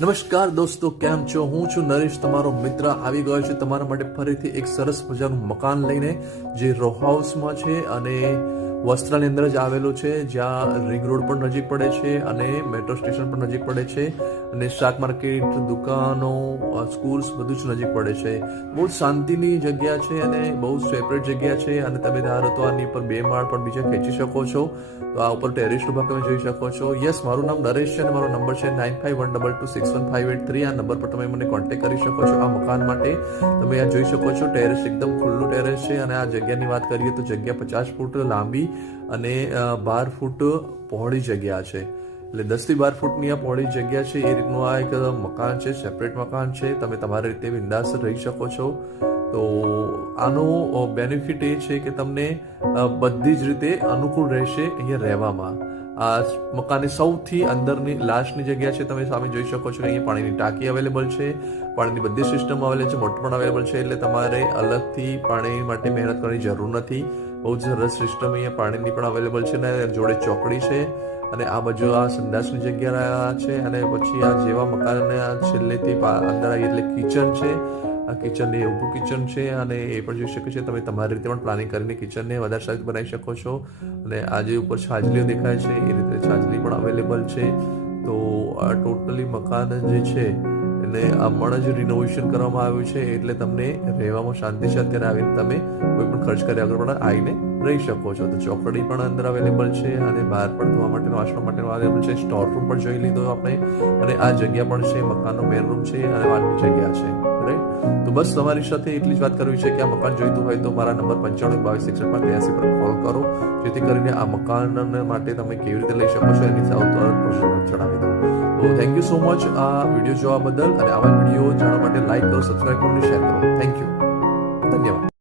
નમસ્કાર દોસ્તો, કેમ છો? હું છું નરેશ, તમારો મિત્ર આવી ગયો છે તમારા માટે ફરીથી એક સરસ મજાનું મકાન લઈને, જે રો હાઉસમાં છે અને વસ્ત્રાની અંદર જ આવેલું છે, જ્યાં રિંગ રોડ પણ નજીક પડે છે અને મેટ્રો સ્ટેશન પણ નજીક પડે છે અને શાક માર્કેટ, દુકાનો, સ્કૂલ્સ બધું જ નજીક પડે છે. બહુ શાંતિની જગ્યા છે અને બહુ સેપરેટ જગ્યા છે અને તમે ધારો તો આની પર 2 માળ પણ બીજા ખેંચી શકો છો. તો આ ઉપર ટેરેસનો ભાગ તમે જોઈ શકો છો. યસ, મારું નામ નરેશ છે અને મારો નંબર છે 9512261583. આ નંબર પર તમે મને કોન્ટેક્ટ કરી શકો છો. આ મકાન માટે તમે આ જોઈ શકો છો, ટેરેસ એકદમ ખુલ્લું ટેરેસ છે અને આ જગ્યાની વાત કરીએ તો જગ્યા 50 ફૂટ લાંબી અને 12 ફૂટ પહોળી જગ્યા છે. એટલે 10 થી 12 ફૂટની આ પહોળી જગ્યા છે. એ રીતનું આ એક મકાન છે, સેપરેટ મકાન છે. તમે તમારી રીતે બિંદાસ રહી શકો છો. તો આનો બેનિફિટ એ છે કે તમને બધી જ રીતે અનુકૂળ રહેશે અહીંયા રહેવામાં. આ મકાનની સૌથી અંદરની લાસ્ટની જગ્યા છે. તમે સામે જોઈ શકો છો કે અહીંયા પાણીની ટાંકી અવેલેબલ છે, પાણીની બધી સિસ્ટમ અવેલેબલ છે, મોટર પણ અવેલેબલ છે. એટલે તમારે અલગથી પાણી માટે મહેનત કરવાની જરૂર નથી. બહુ જ સરસ સિસ્ટમ અહીંયા પાણીની પણ અવેલેબલ છે ને જોડે ચોકડી છે અને આ બાજુ આ સંડાસની જગ્યા છે. અને પછી આ જેવા મકાનના છેલ્લેથી અંદર આવી એટલે કિચન છે. આ કિચન એ ઊભું કિચન છે અને એ પણ જોઈ શકો છો. તમે તમારી રીતે પણ પ્લાનિંગ કરીને કિચનને વધારે સારી બનાવી શકો છો. અને આ જે ઉપર છાજલીઓ દેખાય છે એ રીતે છાજલી પણ અવેલેબલ છે. તો આ ટોટલી મકાન જે છે એને હમણાં જ રિનોવેશન કરવામાં આવ્યું છે, એટલે તમને રહેવામાં શાંતિ છે. અત્યારે આવીને તમે કોઈ પણ ખર્ચ કર્યા વગર પણ આવીને રહી શકો છો. તો ચોકડી પણ અંદર અવેલેબલ છે અને બહાર પણ ધોવા માટેનો, વાસણ માટેનો અવેલેબલ છે. સ્ટોર રૂમ પણ જોઈ લીધો આપણે અને આ જગ્યા પણ છે, મકાનનો મેન રૂમ છે અને વાતની જગ્યા છે. રાઈટ, તો બસ તમારી સાથે એટલી જ વાત કરવી છે કે આ મકાન જોઈતું હોય તો મારા નંબર 95226183 પર કોલ કરો, જેથી કરીને આ મકાન માટે તમે કેવી રીતે લઈ શકો છો એની સાઉથ જણાવી દઉં. તો થેન્ક યુ સો મચ આ વિડીયો જોવા બદલ, અને આવા વિડીયો જાણવા માટે લાઈક કરો, સબસ્ક્રાઈબ કરો અને શેર કરો. થેન્ક યુ, ધન્યવાદ.